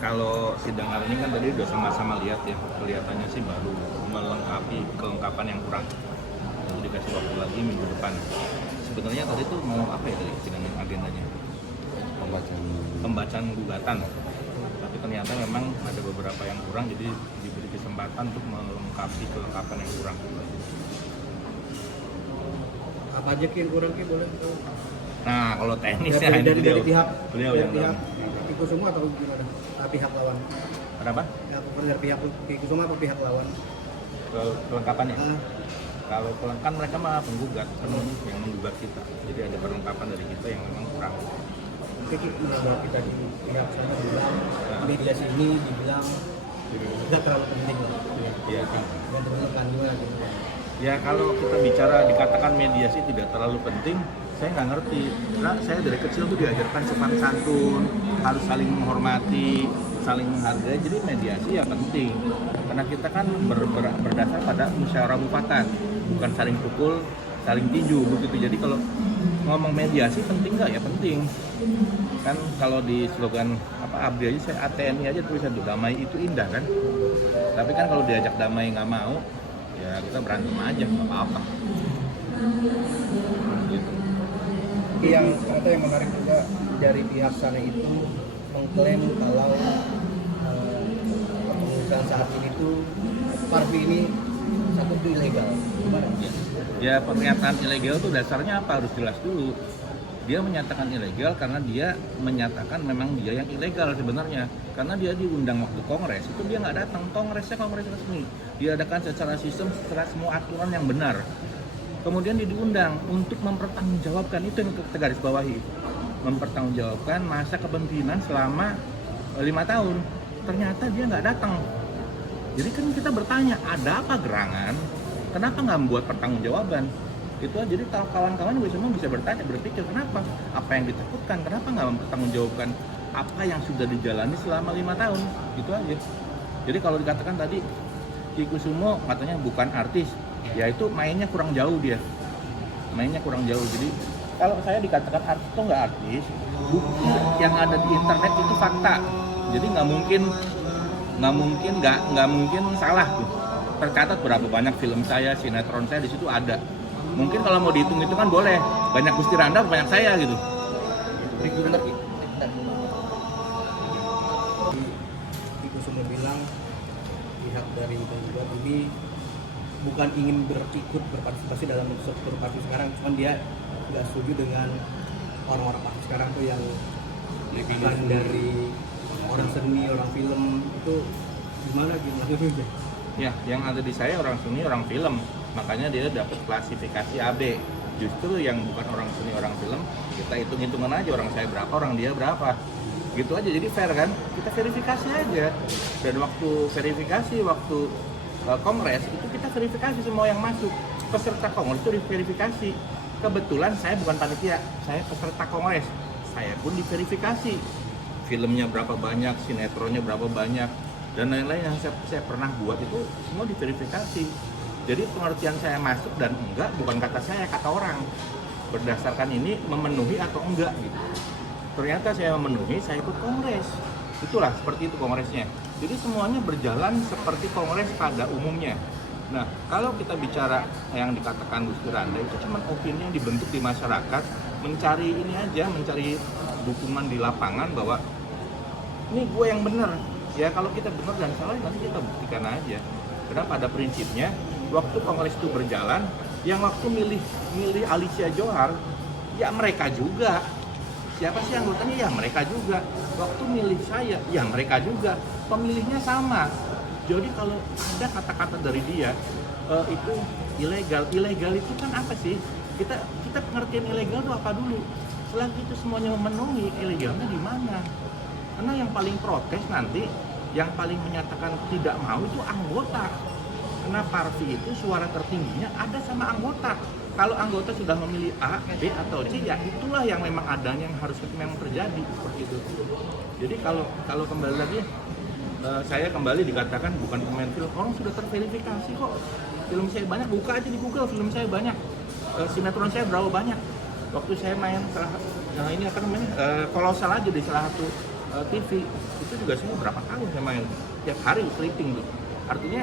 Kalau sidang hari ini kan tadi udah sama-sama lihat ya, kelihatannya sih baru melengkapi kelengkapan yang kurang. Jadi dikasih waktu lagi minggu depan. Sebenarnya tadi tuh mau apa ya tadi sidang agendanya? Pembacaan gugatan. Tapi ternyata memang ada beberapa yang kurang, jadi diberi kesempatan untuk melengkapi kelengkapan yang kurang. Apa aja yang kurang boleh? Nah, kalau teknisnya dari pihak yang Kiku semua atau gimana? Pihak lawan. Kenapa? Ya, dari pihak Kiku semua apa pihak lawan? Kelengkapannya. Kalau kan mereka mah penggugat, yang menggugat kita. Jadi ada perlengkapan dari kita yang memang kurang. Kita di pihak sana bilang mediasi ini dibilang tidak terlalu penting lah. Iya kan. Dan terlalu gimana gitu. Ya kalau kita bicara dikatakan mediasi tidak terlalu penting, saya nggak ngerti. Karena saya dari kecil tuh diajarkan sopan santun, harus saling menghormati, saling menghargai. Jadi mediasi ya penting. Karena kita kan berdasar pada musyawarah mufakat, bukan saling pukul, saling tinju begitu. Jadi kalau ngomong mediasi penting nggak ya penting. Kan kalau di slogan ABRI aja saya ATNI aja tulisan tuh damai itu indah kan. Tapi kan kalau diajak damai nggak mau, ya kita berantem aja nggak apa-apa. Gitu. Yang ternyata yang menarik juga dari pihak sana itu mengklaim kalau pengurusan saat ini tuh Parvi ini satu itu ilegal. Gimana? Ya pernyataan ilegal tuh dasarnya apa harus jelas dulu. Dia menyatakan ilegal karena dia menyatakan memang dia yang ilegal sebenarnya. Karena dia diundang waktu kongres, itu dia nggak datang. Kongres resmi. Diadakan secara sistem, secara semua aturan yang benar. Kemudian dia diundang untuk mempertanggungjawabkan, itu yang kita garis bawahi. Mempertanggungjawabkan masa kepemimpinan selama 5 tahun. Ternyata dia nggak datang. Jadi kan kita bertanya, ada apa gerangan? Kenapa nggak membuat pertanggungjawaban? Itu aja. Jadi kawan-kawan semua bisa berpikir kenapa? Apa yang ditakutkan? Kenapa nggak mempertanggungjawabkan apa yang sudah dijalani selama 5 tahun? Itu aja. Jadi kalau dikatakan tadi Ki Kusumo katanya bukan artis, ya itu mainnya kurang jauh dia. Mainnya kurang jauh. Jadi kalau saya dikatakan artis itu nggak artis, bukti yang ada di internet itu fakta. Jadi nggak mungkin salah tuh. Tercatat berapa banyak film saya, sinetron saya di situ ada. Mungkin kalau mau dihitung itu kan boleh, banyak Gusti Randa, banyak saya gitu. Benar. Kiku semua bilang pihak dari penggugat ini bukan ingin berpartisipasi dalam struktur partai sekarang, cuman dia nggak setuju dengan orang-orang partai sekarang tuh yang dari orang seni, orang film itu gimana gitu. Ya, yang ada di saya orang seni, orang film, makanya dia dapat klasifikasi AB. Justru yang bukan orang seni, orang film, kita hitung-hitungan aja orang saya berapa, orang dia berapa. Gitu aja, jadi fair kan? Kita verifikasi aja. Dan waktu verifikasi, waktu kongres, itu kita verifikasi semua yang masuk. Peserta kongres itu diverifikasi. Kebetulan saya bukan panitia, saya peserta kongres. Saya pun diverifikasi. Filmnya berapa banyak, sinetronnya berapa banyak, dan lain-lain yang saya pernah buat itu semua diverifikasi. Jadi pengertian saya masuk dan enggak bukan kata saya, kata orang. Berdasarkan ini memenuhi atau enggak gitu. Ternyata saya memenuhi, saya ikut kongres. Itulah seperti itu kongresnya. Jadi semuanya berjalan seperti kongres pada umumnya. Nah, kalau kita bicara yang dikatakan Gusti Randa itu cuma opini yang dibentuk di masyarakat, mencari ini aja, mencari dukungan di lapangan bahwa ini gue yang benar. Ya kalau kita benar dan salah nanti kita buktikan aja. Karena pada prinsipnya waktu kongres itu berjalan, yang waktu milih Alicia Johar, ya mereka juga. Siapa sih anggotanya? Ya mereka juga. Waktu milih saya, ya mereka juga. Pemilihnya sama. Jadi kalau ada kata-kata dari dia itu ilegal. Ilegal itu kan apa sih? Kita pengertian ilegal itu apa dulu? Setelah itu semuanya memenuhi, ilegalnya di mana? Karena yang paling protes nanti, yang paling menyatakan tidak mau itu anggota. Karena Parvi itu suara tertingginya ada sama anggota. Kalau anggota sudah memilih A, B, atau C, ya itulah yang memang adanya yang harus memang terjadi seperti itu. Jadi kalau kembali lagi, saya kembali dikatakan bukan pemain film. Orang sudah terverifikasi kok. Film saya banyak, buka aja di Google, film saya banyak. Sinetron saya berapa banyak. Waktu saya main ini kolosal aja di salah satu TV itu juga saya berapa kali saya main tiap hari clipping tuh. Artinya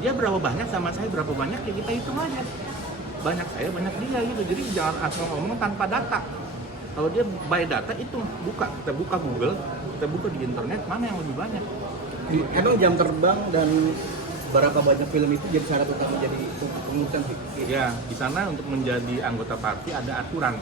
dia berapa banyak sama saya berapa banyak ya kita hitung aja. Banyak saya banyak dia gitu. Jadi jangan asal ngomong tanpa data. Kalau dia by data itu kita buka Google, kita buka di internet mana yang lebih banyak. Emang jam terbang dan berapa banyak film itu jadi syarat utama jadi pengurusan sih? Ya, di sana untuk menjadi anggota parti ada aturan.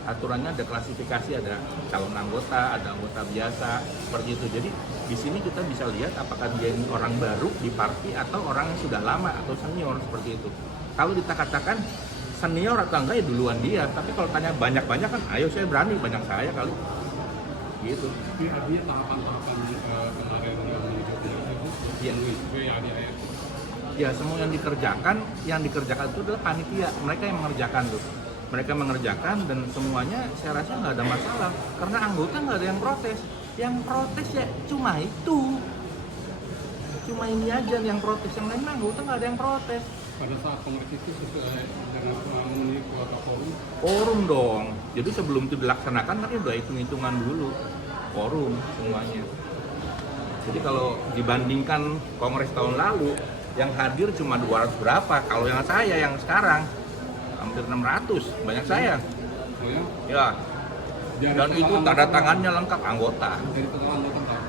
Aturannya ada klasifikasi, ada calon anggota, ada anggota biasa, seperti itu. Jadi di sini kita bisa lihat apakah dia ini orang baru di parti atau orang yang sudah lama atau senior seperti itu. Kalau kita katakan senior atau enggak ya duluan dia, tapi kalau tanya banyak-banyak kan, ayo saya berani banyak saya kali. Gitu. Tapi artinya tahapan-tahapan kemarin yang menuju ke Iya. Ya semua yang dikerjakan itu adalah panitia, mereka yang mengerjakan tuh. Mereka mengerjakan dan semuanya saya rasa nggak ada masalah karena anggota nggak ada yang protes. Yang protes ya cuma ini aja yang protes, yang lain anggota nggak ada yang protes. Pada saat kongres itu sesuai dengan memenuhi kuota Forum dong. Jadi sebelum itu dilaksanakan kan udah hitung-hitungan dulu forum semuanya. Jadi kalau dibandingkan kongres tahun lalu yang hadir cuma 200 berapa, kalau yang saya yang sekarang hampir 600, banyak saya. Oh ya? Ya. Dan itu tanda tangannya lengkap anggota. Dari total anggota berapa?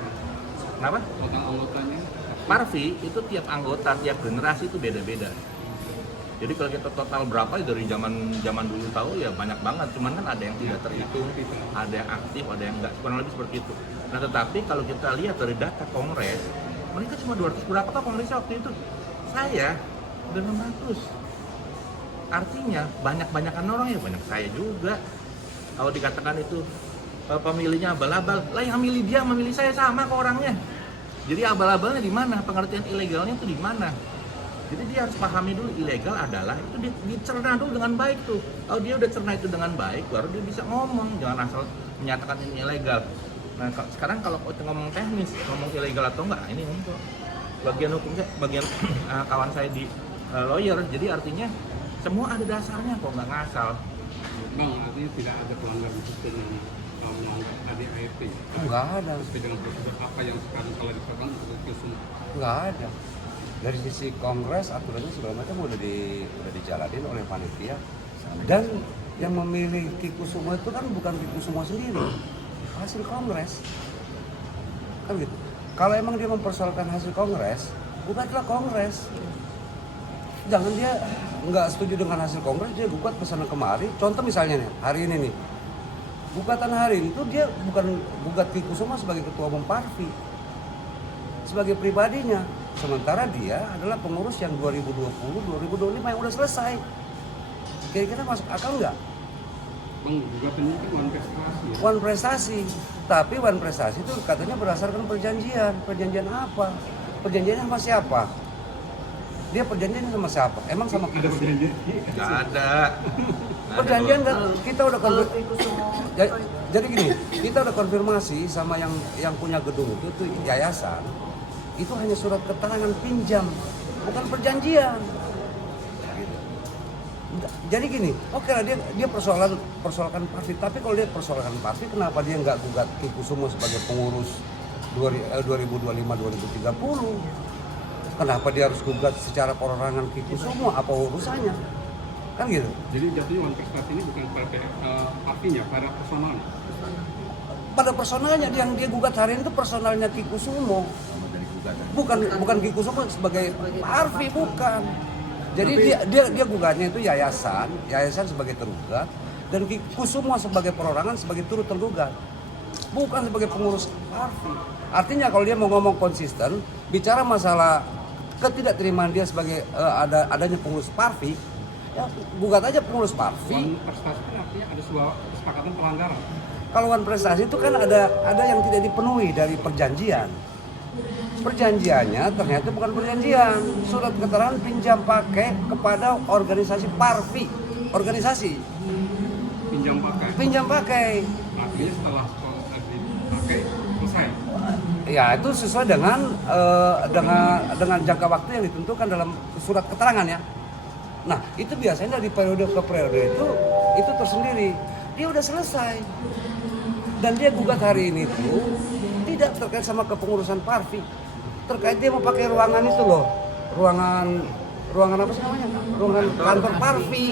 Kenapa? Total anggotanya? Parvi itu tiap anggota, tiap generasi itu beda-beda. Jadi kalau kita total berapa dari zaman dulu tahu ya banyak banget, cuman kan ada yang tidak terhitung, ada yang aktif, ada yang enggak, kurang lebih seperti itu. Nah tetapi kalau kita lihat dari data kongres, mereka cuma 200 berapa kok kongresnya waktu itu? Saya udah 600. Artinya banyak-banyakan orang ya banyak saya juga. Kalau dikatakan itu pemilihnya abal-abal, lah yang milih dia memilih saya sama kok orangnya. Jadi abal-abalnya di mana? Pengertian ilegalnya itu di mana? Jadi dia harus pahami dulu ilegal adalah itu dicerna dulu dengan baik tuh. Kalau dia udah cerna itu dengan baik, baru dia bisa ngomong, jangan asal menyatakan ini ilegal. Nah sekarang kalau kita ngomong teknis, ngomong ilegal atau enggak, ini untuk bagian hukumnya, bagian kawan saya di lawyer. Jadi artinya semua ada dasarnya kok, nggak ngasal. Bang, artinya tidak ada pelanggaran hukum yang mengangkat ADART. Nggak ada. Sesuai dengan prosedur apa yang sekarang telah dilakukan untuk Kusuma. Nggak ada. Dari sisi kongres aturannya segala macam udah dijalanin oleh panitia. Dan yang memilih Ki Kusuma itu kan bukan Ki Kusuma sendiri, hasil kongres. Kan gitu. Kalau emang dia mempersoalkan hasil kongres, gugatlah kongres. Jangan dia nggak setuju dengan hasil kongres, dia gugat kesana kemari. Contoh misalnya nih, hari ini nih, gugatan hari ini tuh dia bukan gugat Ki Kusuma sebagai ketua umum Parvi, sebagai pribadinya. Sementara dia adalah pengurus yang 2020-2025 yang udah selesai. Kira-kira masuk akal nggak? Bang, gugatan ini kan one prestasi ya? One prestasi. Tapi one prestasi itu katanya berdasarkan perjanjian. Perjanjian apa? Perjanjiannya sama siapa? Dia perjanjiannya sama siapa? Emang sama Ada perjanjian? Nggak ada. perjanjian kan kita udah jadi gini, kita udah konfirmasi sama yang punya gedung itu yayasan. Itu hanya surat keterangan pinjam, bukan perjanjian. Gitu. Jadi gini, oke lah dia persoalkan Parvi, tapi kalau dia persoalkan Parvi, kenapa dia nggak gugat Ki Kusuma sebagai pengurus 2025-2030? Kenapa dia harus gugat secara perorangan Ki Kusuma? Apa urusannya? Kan gitu. Jadi jatuhnya one prestasi ini bukan pada artinya, pada personalnya. Pada personalnya yang dia gugat hari ini itu personalnya Ki Kusuma. Bukan Ki Kusuma sebagai Parvi, bukan. Jadi dia gugatnya itu yayasan sebagai tergugat dan Ki Kusuma sebagai perorangan sebagai turut tergugat. Bukan sebagai pengurus Parvi. Artinya kalau dia mau ngomong konsisten, bicara masalah ketidakterimaan dia sebagai adanya pengurus Parvi, ya gugat aja pengurus Parvi. One prestasi kan artinya ada sebuah kesepakatan pelanggaran. Kalau one prestasi itu kan ada yang tidak dipenuhi dari perjanjian. Perjanjiannya ternyata bukan perjanjian, surat keterangan pinjam pakai kepada organisasi Parvi, organisasi pinjam pakai. Artinya setelah kontrak dipakai selesai. Ya itu sesuai dengan jangka waktu yang ditentukan dalam surat keterangan ya. Nah itu biasanya dari periode ke periode itu tersendiri. Dia udah selesai. Dan dia gugat hari ini tuh tidak terkait sama kepengurusan Parvi, terkait dia mau pakai ruangan itu loh, ruangan apa sih namanya? Ruangan kantor Parvi.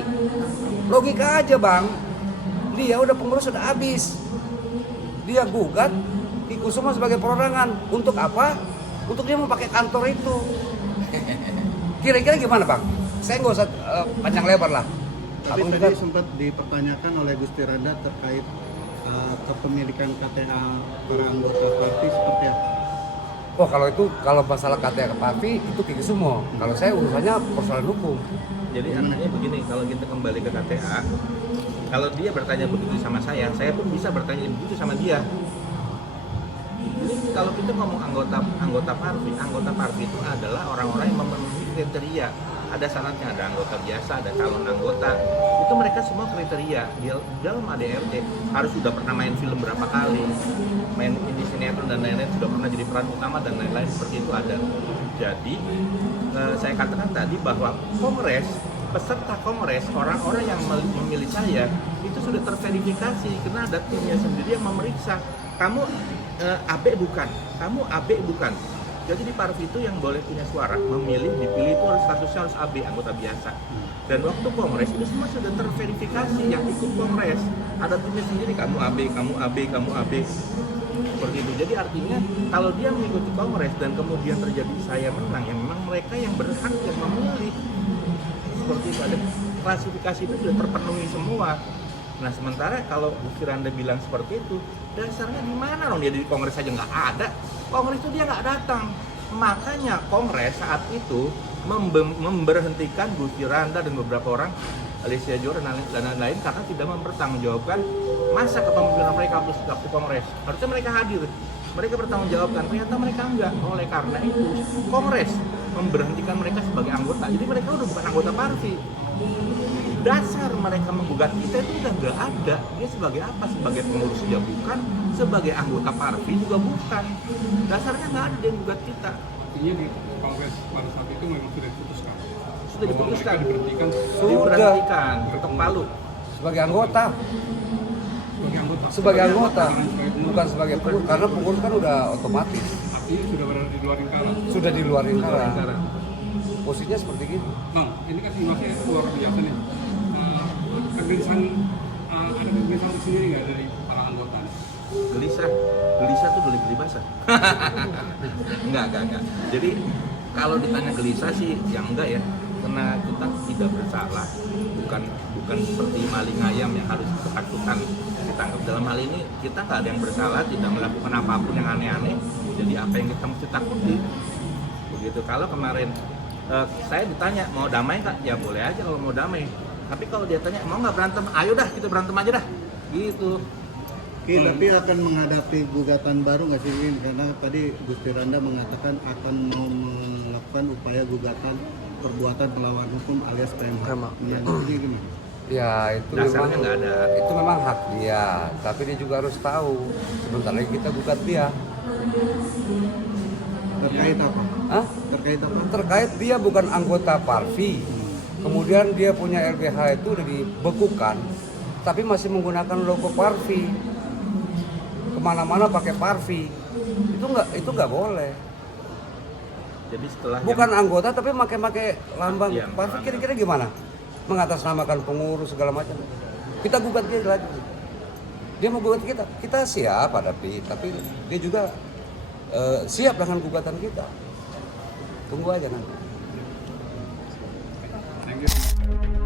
Logika aja bang, dia udah pengurus sudah habis, dia gugat Ki Kusuma sebagai perorangan. Untuk apa? Untuk dia mau pakai kantor itu. Kira-kira gimana bang? Saya nggak usah panjang lebar lah. Tapi Abang tadi juga- sempat dipertanyakan oleh Gusti Randa terkait kepemilikan KTA para anggota parti seperti apa? Oh kalau masalah KTA ke Parvi itu Ki Kusuma. Kalau saya urusannya persoalan hukum. Jadi artinya begini, kalau kita kembali ke KTA, kalau dia bertanya begitu sama saya pun bisa bertanya begitu sama dia. Jadi kalau kita ngomong anggota Parvi itu adalah orang-orang yang memenuhi kriteria. Ada syaratnya, ada anggota biasa, ada calon anggota. Itu mereka semua kriteria. Dia dalam ADRT harus sudah pernah main film berapa kali, main di sinetron dan lain-lain, sudah pernah jadi peran utama dan lain-lain, seperti itu ada. Jadi saya katakan tadi bahwa kongres, peserta kongres, orang-orang yang memilih saya itu sudah terverifikasi karena ada timnya sendiri yang memeriksa. Kamu AB bukan, kamu AB bukan. Jadi di Parvi itu yang boleh punya suara, memilih, dipilih itu harus statusnya harus AB, anggota biasa. Dan waktu kongres itu semua sudah terverifikasi yang ikut kongres. Ada timnya sendiri, kamu AB, kamu AB, kamu AB. Seperti itu. Jadi artinya kalau dia mengikuti kongres dan kemudian terjadi saya menang, ya memang mereka yang berhak yang memilih. Seperti itu, ada klasifikasi itu sudah terpenuhi semua. Nah sementara kalau Gusti Randa bilang seperti itu, dasarnya di mana dong dia di kongres saja nggak ada. Kongres itu dia nggak datang. Makanya kongres saat itu memberhentikan Gusti Randa dan beberapa orang, Alicia Jor dan lain-lain karena tidak mempertanggungjawabkan masa kepemimpinan mereka waktu kongres. Harusnya mereka hadir, mereka bertanggungjawabkan. Ternyata mereka enggak. Oleh karena itu kongres memberhentikan mereka sebagai anggota. Jadi mereka udah bukan anggota Parvi. Dasar mereka menggugat kita itu udah nggak ada. Dia sebagai apa? Sebagai pengurus dia bukan, sebagai anggota Parvi juga bukan. Dasarnya nggak ada dia menggugat kita. Artinya di kongres pada saat itu memang sudah diputuskan. Sudah diputuskan, Bahwa mereka diberhentikan diberhentikan, ketok palu. Sebagai anggota, sebagai anggota. bukan sebagai pengurus, karena pengurus kan udah otomatis Artinya sudah berada di luar lingkaran. sudah di luar lingkaran. Sekarang. Posisinya seperti gitu. Bang, ini kan situasinya luar biasa nih. Kegelisahan, ada kegelisahan sendiri nggak dari para anggota? Gelisah tuh geli basah. Enggak. Jadi kalau ditanya gelisah sih, ya enggak ya, karena kita tidak bersalah, bukan seperti maling ayam yang harus ketakutan ditangkap. Dalam hal ini kita nggak ada yang bersalah, tidak melakukan apapun yang aneh-aneh. Jadi apa yang kita mesti takuti? Begitu. Kalau kemarin saya ditanya mau damai nggak? Ya boleh aja kalau mau damai. Tapi kalau dia tanya mau nggak berantem, ayo dah kita berantem aja dah. Gitu. Oke, tapi akan menghadapi gugatan baru nggak sih ini? Karena tadi Gusti Randa mengatakan akan mau melakukan upaya gugatan perbuatan melawan hukum alias PMH. Yang ini gimana? Ya itu Dasarnya nggak ada. Itu memang hak dia, tapi dia juga harus tahu sebentar lagi kita gugat dia. Terkait apa? Hah? Terkait apa? Terkait dia bukan anggota Parvi, kemudian dia punya LBH itu udah dibekukan, tapi masih menggunakan logo Parvi, kemana-mana pakai Parvi, itu nggak boleh. Jadi setelah Bukan anggota tapi pakai lambang Iya, Parvi, lambang. kira-kira gimana? Mengatasnamakan pengurus segala macam. Kita gugat dia lagi. Dia mau gugat kita siap hadapi, tapi dia juga siap dengan gugatan kita. Tunggu aja nanti. Thank you.